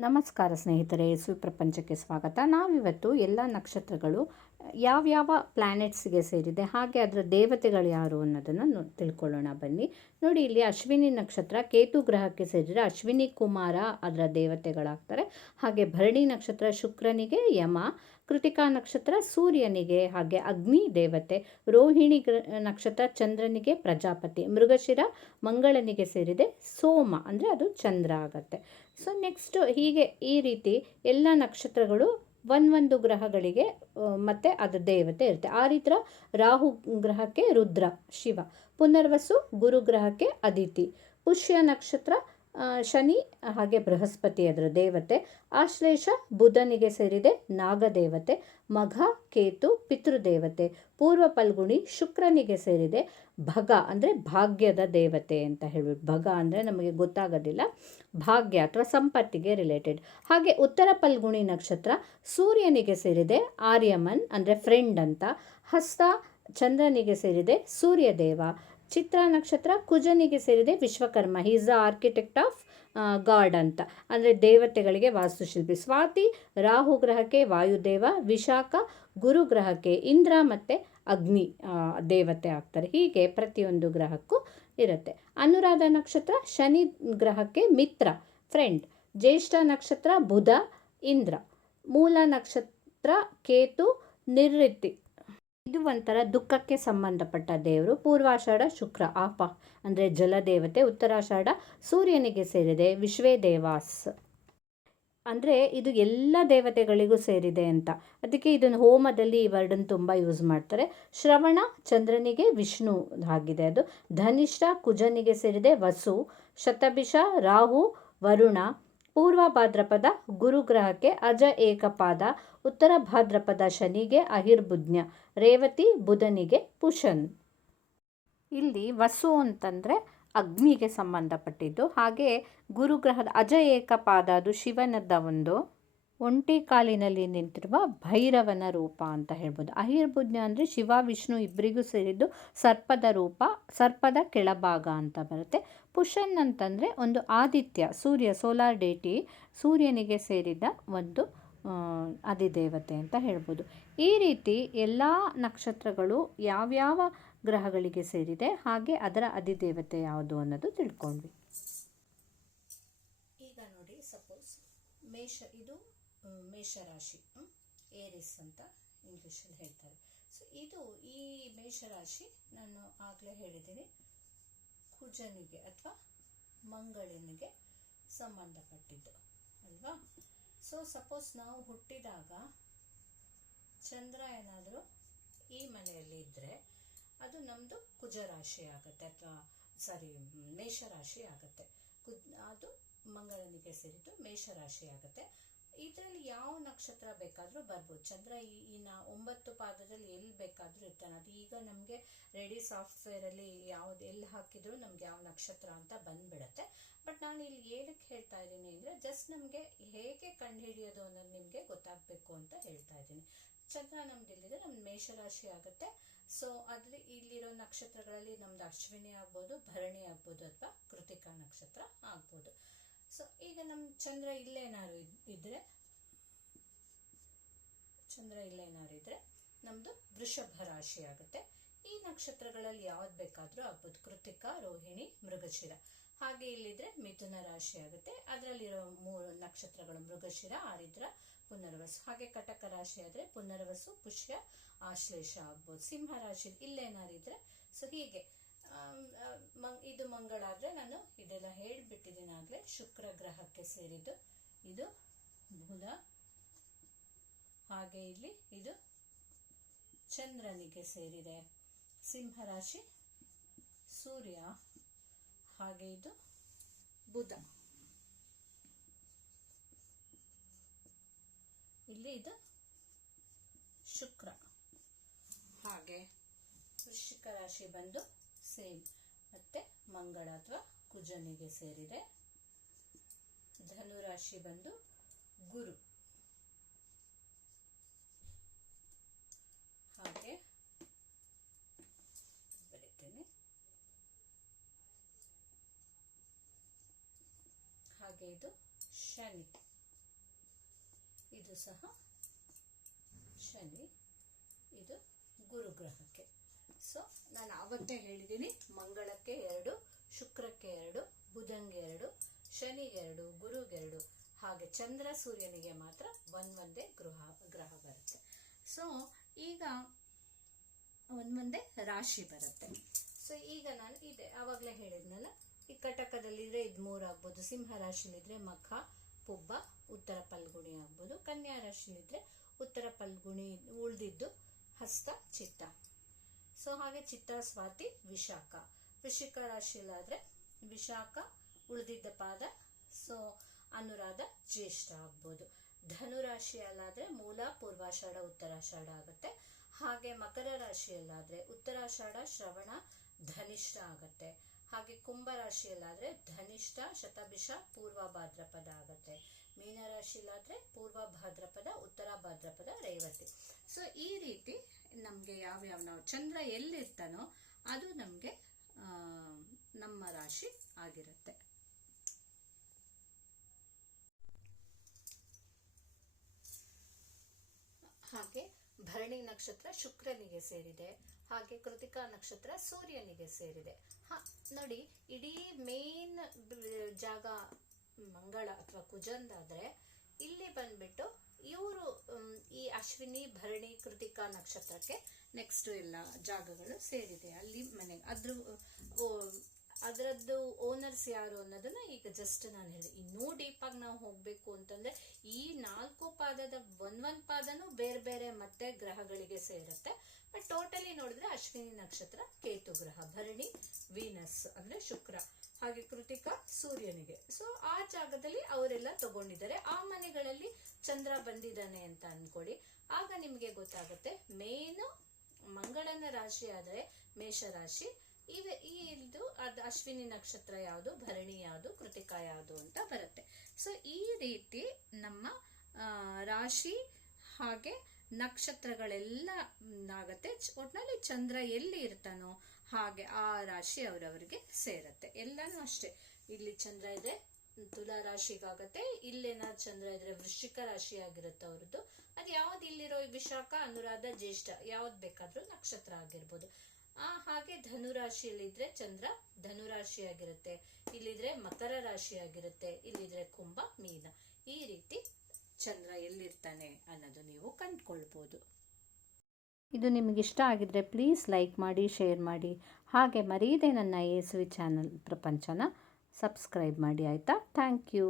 ನಮಸ್ಕಾರ ಸ್ನೇಹಿತರೆ ಸುಪ್ರಪಂಚಕ್ಕೆ ಸ್ವಾಗತ. ನಾವಿವತ್ತು ಎಲ್ಲ ನಕ್ಷತ್ರಗಳು ಯಾವ್ಯಾವ ಪ್ಲ್ಯಾನೆಟ್ಸ್ಗೆ ಸೇರಿದೆ, ಹಾಗೆ ಅದರ ದೇವತೆಗಳು ಯಾರು ಅನ್ನೋದನ್ನು ನೋ, ತಿಳ್ಕೊಳ್ಳೋಣ ಬನ್ನಿ. ನೋಡಿ, ಇಲ್ಲಿ ಅಶ್ವಿನಿ ನಕ್ಷತ್ರ ಕೇತು ಗ್ರಹಕ್ಕೆ ಸೇರಿದರೆ ಅಶ್ವಿನಿ ಕುಮಾರ ಅದರ ದೇವತೆಗಳಾಗ್ತಾರೆ. ಹಾಗೆ ಭರಣಿ ನಕ್ಷತ್ರ ಶುಕ್ರನಿಗೆ ಯಮ, ಕೃತಿಕಾ ನಕ್ಷತ್ರ ಸೂರ್ಯನಿಗೆ, ಹಾಗೆ ಅಗ್ನಿ ದೇವತೆ, ರೋಹಿಣಿ ಗ್ರ, ನಕ್ಷತ್ರ ಚಂದ್ರನಿಗೆ ಪ್ರಜಾಪತಿ, ಮೃಗಶಿರ ಮಂಗಳನಿಗೆ ಸೇರಿದೆ ಸೋಮ, ಅಂದರೆ ಅದು ಚಂದ್ರ ಆಗತ್ತೆ. ಸೊ ನೆಕ್ಸ್ಟು ಹೀಗೆ ಈ ರೀತಿ ಎಲ್ಲ ನಕ್ಷತ್ರಗಳು ಒಂದೊಂದು ಗ್ರಹಗಳಿಗೆ ಮತ್ತು ಅದು ದೇವತೆ ಇರುತ್ತೆ. ಆ ರೀತಿ ರಾಹು ಗ್ರಹಕ್ಕೆ ರುದ್ರ, ಶಿವ. ಪುನರ್ವಸು ಗುರು ಗ್ರಹಕ್ಕೆ ಅದಿತಿ. ಪುಷ್ಯ ನಕ್ಷತ್ರ ಶನಿ, ಹಾಗೆ ಬೃಹಸ್ಪತಿ ಅದರ ದೇವತೆ, ಆಶ್ಲೇಷ ಬುಧನಿಗೆ ಸೇರಿದೆ ನಾಗದೇವತೆ ಮಘ, ಕೇತು, ಪಿತೃದೇವತೆ, ಪೂರ್ವ ಪಲ್ಗುಣಿ ಶುಕ್ರನಿಗೆ ಸೇರಿದೆ ಭಗ ಅಂದರೆ ಭಾಗ್ಯದ ದೇವತೆ ಅಂತ ಹೇಳ್ಬಿಟ್ಟು, ಭಗ ಅಂದರೆ ನಮಗೆ ಗೊತ್ತಾಗೋದಿಲ್ಲ, ಭಾಗ್ಯ ಅಥವಾ ಸಂಪತ್ತಿಗೆ ರಿಲೇಟೆಡ್ ಹಾಗೆ ಉತ್ತರ ಪಲ್ಗುಣಿ ನಕ್ಷತ್ರ ಸೂರ್ಯನಿಗೆ ಸೇರಿದೆ ಆರ್ಯಮನ್ ಅಂದರೆ ಫ್ರೆಂಡ್ ಅಂತ, ಹಸ್ತ ಚಂದ್ರನಿಗೆ ಸೇರಿದೆ ಸೂರ್ಯದೇವ. ಚಿತ್ರ ನಕ್ಷತ್ರ ಕುಜನಿಗೆ ಸೇರಿದೆ Vishwakarma. Is the architect of god ಅಂತ. ಅಂದರೆ ದೇವತೆಗಳಿಗೆ ವಾಸ್ತುಶಿಲ್ಪಿ. ಸ್ವಾತಿ ರಾಹು ಗ್ರಹಕ್ಕೆ, ವಾಯುದೇವ, ವಿಶಾಖ ಗುರು ಗ್ರಹಕ್ಕೆ, ಇಂದ್ರ ಮತ್ತು ಅಗ್ನಿ ದೇವತೆ ಆಗ್ತಾರೆ. ಹೀಗೆ ಪ್ರತಿಯೊಂದು ಗ್ರಹಕ್ಕೂ ಇರುತ್ತೆ. ಅನುರಾಧ ನಕ್ಷತ್ರ ಶನಿ ಗ್ರಹಕ್ಕೆ ಮಿತ್ರ ಫ್ರೆಂಡ್ ಜ್ಯೇಷ್ಠ ನಕ್ಷತ್ರ ಬುಧ, ಇಂದ್ರ. ಮೂಲ ನಕ್ಷತ್ರ ಕೇತು ನಿರ್ರಿತಿ ಇದು ಒಂಥರ ದುಃಖಕ್ಕೆ ಸಂಬಂಧಪಟ್ಟ ದೇವರು ಪೂರ್ವಾಷಾಢ ಶುಕ್ರ, ಆಪ, ಅಂದರೆ ಜಲದೇವತೆ ಉತ್ತರಾಷಾಢ ಸೂರ್ಯನಿಗೆ ಸೇರಿದೆ, ವಿಶ್ವೇ ದೇವಾಸ್. ಅಂದರೆ ಇದು ಎಲ್ಲ ದೇವತೆಗಳಿಗೂ ಸೇರಿದೆ ಅಂತ. ಅದಕ್ಕೆ ಇದನ್ನು ಹೋಮದಲ್ಲಿ ಈ ವರ್ಡನ್ನು ತುಂಬ ಯೂಸ್ ಮಾಡ್ತಾರೆ. ಶ್ರವಣ ಚಂದ್ರನಿಗೆ ವಿಷ್ಣು ಆಗಿದೆ ಅದು. ಧನಿಷ್ಠ ಕುಜನಿಗೆ ಸೇರಿದೆ ವಸು. ಶತಭಿಷ ರಾಹು ವರುಣ. ಪೂರ್ವ ಭಾದ್ರಪದ ಗುರುಗ್ರಹಕ್ಕೆ ಅಜ ಏಕಪಾದ, ಉತ್ತರ ಭಾದ್ರಪದ ಶನಿಗೆ ಅಹಿರ್ಬುಜ್ಞ, ರೇವತಿ ಬುಧನಿಗೆ ಪುಷನ್. ಇಲ್ಲಿ ವಸು ಅಂತಂದರೆ ಅಗ್ನಿಗೆ ಸಂಬಂಧಪಟ್ಟಿದ್ದು. ಹಾಗೆ ಗುರುಗ್ರಹದ ಅಜ ಏಕಪಾದ ಅದು ಶಿವನದ ಒಂದು. ಒಂಟಿ ಕಾಲಿನಲ್ಲಿ ನಿಂತಿರುವ ಭೈರವನ ರೂಪ ಅಂತ ಹೇಳ್ಬೋದು. ಅಹಿರ್ಬುಜ್ಞ ಅಂದರೆ ಶಿವ, ವಿಷ್ಣು ಇಬ್ಬರಿಗೂ ಸೇರಿದ್ದು ಸರ್ಪದ ರೂಪ, ಸರ್ಪದ ಕೆಳಭಾಗ ಅಂತ ಬರುತ್ತೆ. ಪುಷನ್ ಅಂತಂದರೆ ಒಂದು ಆದಿತ್ಯ, ಸೂರ್ಯ, ಸೋಲಾರ್ ಡೇಟಿ, ಸೂರ್ಯನಿಗೆ ಸೇರಿದ ಒಂದು ಅಧಿದೇವತೆ ಅಂತ ಹೇಳ್ಬೋದು. ಈ ರೀತಿ ಎಲ್ಲ ನಕ್ಷತ್ರಗಳು ಯಾವ್ಯಾವ ಗ್ರಹಗಳಿಗೆ ಸೇರಿದೆ, ಹಾಗೆ ಅದರ ಅಧಿದೇವತೆ ಯಾವುದು ಅನ್ನೋದು ತಿಳ್ಕೊಂಡ್ವಿ. ಈಗ ನೋಡಿ ಸಪೋಸ್ ಮೇಷ, ಇದು ಮೇಷರಾಶಿ ಏರಿಸ್ ಅಂತ ಇಂಗ್ಲೀಷಲ್ಲಿ ಹೇಳ್ತಾರೆ. ಸೊ ಇದು ಈ ಮೇಷರಾಶಿ ನಾನು ಆಗಲೇ ಹೇಳಿದ್ದೀನಿ. ಕುಜನಿಗೆ ಅಥವಾ ಮಂಗಳನಿಗೆ ಸಂಬಂಧಪಟ್ಟಿದ್ದು, ಅಲ್ವಾ? ಸೊ ಸಪೋಸ್ ನಾವು ಹುಟ್ಟಿದಾಗ ಚಂದ್ರ ಏನಾದರೂ ಈ ಮನೆಯಲ್ಲಿ ಇದ್ದರೆ ಅದು ನಮ್ಮದು ಕುಜರಾಶಿ ಆಗುತ್ತೆ ಅಥವಾ ಸಾರಿ ಮೇಷರಾಶಿ ಆಗುತ್ತೆ. ಕು ಅದು ಮಂಗಳನಿಗೆ ಸೇರಿದ್ದು ಮೇಷರಾಶಿ ಆಗುತ್ತೆ. ಇದರಲ್ಲಿ ಯಾವ ನಕ್ಷತ್ರ ಬೇಕಾದರೂ ಬರ್ಬೋದು. ಚಂದ್ರ ಈ ಒಂಬತ್ತು ಪಾದದಲ್ಲಿ ಎಲ್ಲಿ ಬೇಕಾದರೂ ಇರ್ತಾನೆ. ಅದು ಈಗ ನಮಗೆ ರೆಡಿ ಸಾಫ್ಟ್ವೇರಲ್ಲಿ ಯಾವ್ದು, ಎಲ್ಲಿ ಹಾಕಿದ್ರು ನಮ್ಗೆ ಯಾವ ನಕ್ಷತ್ರ ಅಂತ ಬಂದ್ಬಿಡತ್ತೆ. ಬಟ್ ನಾನು ಇಲ್ಲಿ ಏನಕ್ಕೆ ಹೇಳ್ತಾ ಇದ್ದೀನಿ ಅಂದರೆ ಜಸ್ಟ್ ನಮಗೆ ಹೇಗೆ ಕಂಡುಹಿಡಿಯೋದು ಅನ್ನೋದು ನಿಮಗೆ ಗೊತ್ತಾಗಬೇಕು ಅಂತ ಹೇಳ್ತಾ ಇದ್ದೀನಿ. ಚಂದ್ರ ನಮ್ದು ಇಲ್ಲಿದೆ, ನಮ್ದು ಮೇಷರಾಶಿ ಆಗುತ್ತೆ. ಸೊ ಅದ್ರ, ಇಲ್ಲಿರೋ ನಕ್ಷತ್ರಗಳಲ್ಲಿ ನಮ್ದು ಅಶ್ವಿನಿ ಆಗ್ಬೋದು, ಭರಣಿ ಆಗ್ಬೋದು, ಅಥವಾ ಕೃತಿಕಾ ನಕ್ಷತ್ರ ಆಗ್ಬೋದು. ಸೊ ಈಗ ನಮ್ಮ ಚಂದ್ರ ಇಲ್ಲೇನಾದ್ರು ಇದ್ರೆ ಚಂದ್ರ ಇಲ್ಲೇನಾದ್ರು ಇದ್ರೆ ನಮ್ದು ವೃಷಭ ರಾಶಿ ಆಗುತ್ತೆ. ಈ ನಕ್ಷತ್ರಗಳಲ್ಲಿ ಯಾವ್ದು ಬೇಕಾದ್ರೂ ಆಗ್ಬೋದು. ಕೃತಿಕ, ರೋಹಿಣಿ, ಮೃಗಶಿರ. ಹಾಗೆ ಇಲ್ಲಿದ್ರೆ ಮಿಥುನ ರಾಶಿ ಆಗುತ್ತೆ. ಅದರಲ್ಲಿರೋ ಮೂರು ನಕ್ಷತ್ರಗಳು ಮೃಗಶಿರ, ಆರಿದ್ರ, ಪುನರ್ವಸು. ಹಾಗೆ ಕಟಕ ರಾಶಿ ಆದ್ರೆ ಪುನರ್ವಸು, ಪುಷ್ಯ, ಆಶ್ಲೇಷ ಆಗ್ಬೋದು. ಸಿಂಹ ರಾಶಿ ಇಲ್ಲೇನಾರಿದ್ರೆ ಸೊ ಹೀಗೆ. ಇದು ಮಂಗಳಾದ್ರೆ ನಾನು ಇದೆಲ್ಲ ಹೇಳಿಬಿಟ್ಟಿದ್ದೀನಿ ಆದ್ರೆ ಶುಕ್ರ ಗ್ರಹಕ್ಕೆ ಸೇರಿದ್ದು ಇದು ಬುಧ ಹಾಗೆ ಇಲ್ಲಿ ಇದು ಚಂದ್ರನಿಗೆ ಸೇರಿದೆ. ಸಿಂಹರಾಶಿ ಸೂರ್ಯ, ಹಾಗೆ ಇದು ಬುಧ. ಇಲ್ಲಿ ಇದು ಶುಕ್ರ. ಹಾಗೆ ವೃಶ್ಚಿಕ ರಾಶಿ ಬಂದು ಸೇಮ್. ಮತ್ತೆ ಮಂಗಳ ಅಥವಾ ಕುಜನಿಗೆ ಸೇರಿದೆ. ಧನುರಾಶಿ ಬಂದು ಗುರು ಹಾಗೆ ಬರೀತೇನೆ ಹಾಗೆ ಇದು ಶನಿ. ಇದು ಸಹ ಶನಿ. ಇದು ಗುರುಗ್ರಹಕ್ಕೆ. ಸೊ ನಾನು ಅವತ್ತೇ ಹೇಳಿದ್ದೀನಿ ಮಂಗಳಕ್ಕೆ ಎರಡು, ಶುಕ್ರಕ್ಕೆ ಎರಡು ಬುಧಂಗೆ ಎರಡು, ಶನಿಗೆ ಎರಡು, ಗುರುಗೆ ಎರಡು, ಹಾಗೆ ಚಂದ್ರ ಸೂರ್ಯನಿಗೆ ಮಾತ್ರ ಒಂದೊಂದೇ ಗೃಹ, ಗ್ರಹ ಬರುತ್ತೆ. ಸೊ ಈಗ ಒಂದೊಂದೇ ರಾಶಿ ಬರುತ್ತೆ. ಸೊ ಈಗ ನಾನು ಇದೆ, ಆವಾಗಲೇ ಹೇಳಿದ್ನಲ್ಲ ಈ ಕಟಕದಲ್ಲಿದ್ರೆ ಇದು ಮೂರು ಆಗ್ಬೋದು. ಸಿಂಹ ರಾಶಿಲಿದ್ರೆ ಮಖ, ಪುಬ್ಬ, ಉತ್ತರ ಪಲ್ಗುಣಿ ಆಗ್ಬೋದು. ಕನ್ಯಾ ರಾಶಿಲಿದ್ರೆ ಉತ್ತರ ಪಲ್ಗುಣಿ ಉಳಿದಿದ್ದು ಹಸ್ತ, ಚಿತ್ತ. ಸೊ ಹಾಗೆ ಚಿತ್ತ, ಸ್ವಾತಿ, ವಿಶಾಖ. ವೃಷಿಕ ರಾಶಿಲಾದ್ರೆ ವಿಶಾಖ ಉಳಿದಿದ್ದ ಪಾದ ಸೊ ಅನುರಾಧ, ಜ್ಯೇಷ್ಠ ಆಗ್ಬೋದು. ಧನುರಾಶಿಯಲ್ಲಾದ್ರೆ ಮೂಲ, ಪೂರ್ವಾಷಾಢ, ಉತ್ತರಾಷಾಢ ಆಗುತ್ತೆ. ಹಾಗೆ ಮಕರ ರಾಶಿಯಲ್ಲಾದ್ರೆ ಉತ್ತರಾಷಾಢ, ಶ್ರವಣ, ಧನಿಷ್ಠ ಆಗುತ್ತೆ. ಹಾಗೆ ಕುಂಭ ರಾಶಿಯಲ್ಲಾದ್ರೆ ಧನಿಷ್ಠ, ಶತಭಿಷ ಪೂರ್ವ ಭಾದ್ರಪದ ಆಗುತ್ತೆ. ಮೀನರಾಶಿಲಾದ್ರೆ ಪೂರ್ವ ಭಾದ್ರಪದ ಉತ್ತರ ಭಾದ್ರಪದ ರೇವತಿ. ಸೊ ಈ ರೀತಿ ನಮಗೆ ಯಾವ್ಯಾವ ನಾವು ಚಂದ್ರ ಎಲ್ಲಿರ್ತಾನೋ ಅದು ನಮಗೆ ನಮ್ಮ ರಾಶಿ ಆಗಿರುತ್ತೆ. ಹಾಗೆ ಭರಣಿ ನಕ್ಷತ್ರ ಶುಕ್ರನಿಗೆ ಸೇರಿದೆ, ಹಾಗೆ ಕೃತಿಕಾ ನಕ್ಷತ್ರ ಸೂರ್ಯನಿಗೆ ಸೇರಿದೆ. ಹ, ನೋಡಿ, ಇಡೀ ಮೇನ್ ಜಾಗ ಮಂಗಳ ಅಥವಾ ಕುಜಂದಾದ್ರೆ ಇಲ್ಲಿ ಬಂದ್ಬಿಟ್ಟು ಇವರು ಈ ಅಶ್ವಿನಿ, ಭರಣಿ, ಕೃತಿಕಾ ನಕ್ಷತ್ರಕ್ಕೆ ನೆಕ್ಸ್ಟ್ ಎಲ್ಲ ಜಾಗಗಳು ಸೇರಿದೆ. ಅಲ್ಲಿ ಮನೆ, ಅದ್ರ ಅದರದ್ದು ಓನರ್ಸ್ ಯಾರು ಅನ್ನೋದನ್ನ ಈಗ ಜಸ್ಟ್ ನಾನು ಹೇಳಿ. ಇನ್ನೂ ಡೀಪಾಗಿ ನಾವು ಹೋಗಬೇಕು ಅಂತಂದ್ರೆ ಈ ನಾಲ್ಕು ಪಾದದ ಒಂದೊಂದು ಪಾದನೂ ಬೇರೆ ಬೇರೆ ಮತ್ತೆ ಗ್ರಹಗಳಿಗೆ ಸೇರುತ್ತೆ. ಬಟ್ ಟೋಟಲಿ ನೋಡಿದ್ರೆ ಅಶ್ವಿನಿ ನಕ್ಷತ್ರ, ಕೇತು ಗ್ರಹ, ಭರಣಿ, ವೀನಸ್ ಅಂದ್ರೆ ಶುಕ್ರ, ಹಾಗೆ ಕೃತಿಕ ಸೂರ್ಯನಿಗೆ. ಸೊ ಆ ಜಾಗದಲ್ಲಿ ಅವರೆಲ್ಲ ತಗೊಂಡಿದ್ದಾರೆ. ಆ ಮನೆಗಳಲ್ಲಿ ಚಂದ್ರ ಬಂದಿದ್ದಾನೆ ಅಂತ ಅನ್ಕೊಳ್ಳಿ ಆಗ ನಿಮಗೆ ಗೊತ್ತಾಗುತ್ತೆ ಮೇನ್ ಮಂಗಳನ ರಾಶಿ ಆದರೆ ಮೇಷರಾಶಿ ಇವೆ ಈ ಇದು ಅದು ಅಶ್ವಿನಿ ನಕ್ಷತ್ರ ಯಾವುದು, ಭರಣಿ ಯಾವುದು, ಕೃತಿಕಾ ಯಾವುದು ಅಂತ ಬರುತ್ತೆ. ಸೊ ಈ ರೀತಿ ನಮ್ಮ ರಾಶಿ ಹಾಗೆ ನಕ್ಷತ್ರಗಳೆಲ್ಲ ಆಗತ್ತೆ. ಒಟ್ನಲ್ಲಿ ಚಂದ್ರ ಎಲ್ಲಿ ಇರ್ತಾನೋ ಹಾಗೆ ಆ ರಾಶಿ ಅವರವರಿಗೆ ಸೇರತ್ತೆ. ಎಲ್ಲಾನು ಅಷ್ಟೇ. ಇಲ್ಲಿ ಚಂದ್ರ ಇದೆ, ತುಲಾ ರಾಶಿಗಾಗತ್ತೆ. ಇಲ್ಲೇನಾದ್ರು ಚಂದ್ರ ಇದ್ರೆ ವೃಶ್ಚಿಕ ರಾಶಿ ಆಗಿರುತ್ತೆ ಅವ್ರದ್ದು. ಅದು ಯಾವ್ದು ಇಲ್ಲಿರೋ ವಿಶಾಖ, ಅನುರಾಧ, ಜ್ಯೇಷ್ಠ ಯಾವ್ದು ಬೇಕಾದ್ರೂ ನಕ್ಷತ್ರ ಆಗಿರ್ಬೋದು. ಆ ಹಾಗೆ ಧನುರಾಶಿಯಲ್ಲಿದ್ರೆ ಚಂದ್ರ ಧನುರಾಶಿ ಆಗಿರುತ್ತೆ ಇಲ್ಲಿದ್ರೆ ಮಕರ ರಾಶಿ ಆಗಿರುತ್ತೆ ಇಲ್ಲಿದ್ರೆ ಕುಂಭ, ಮೀನ. ಈ ರೀತಿ ಚಂದ್ರ ಎಲ್ಲಿರ್ತಾನೆ ಅನ್ನೋದು ನೀವು ಕಂಡುಕೊಳ್ಬೋದು. ಇದು ನಿಮಗಿಷ್ಟ ಆಗಿದ್ರೆ ಪ್ಲೀಸ್ ಲೈಕ್ ಮಾಡಿ ಶೇರ್ ಮಾಡಿ. ಹಾಗೆ ಮರೀದೆ ನನ್ನ ಯೇಸುವಿ ಚಾನಲ್ ಪ್ರಪಂಚನ ಸಬ್ಸ್ಕ್ರೈಬ್ ಮಾಡಿ, ಆಯಿತಾ? Thank you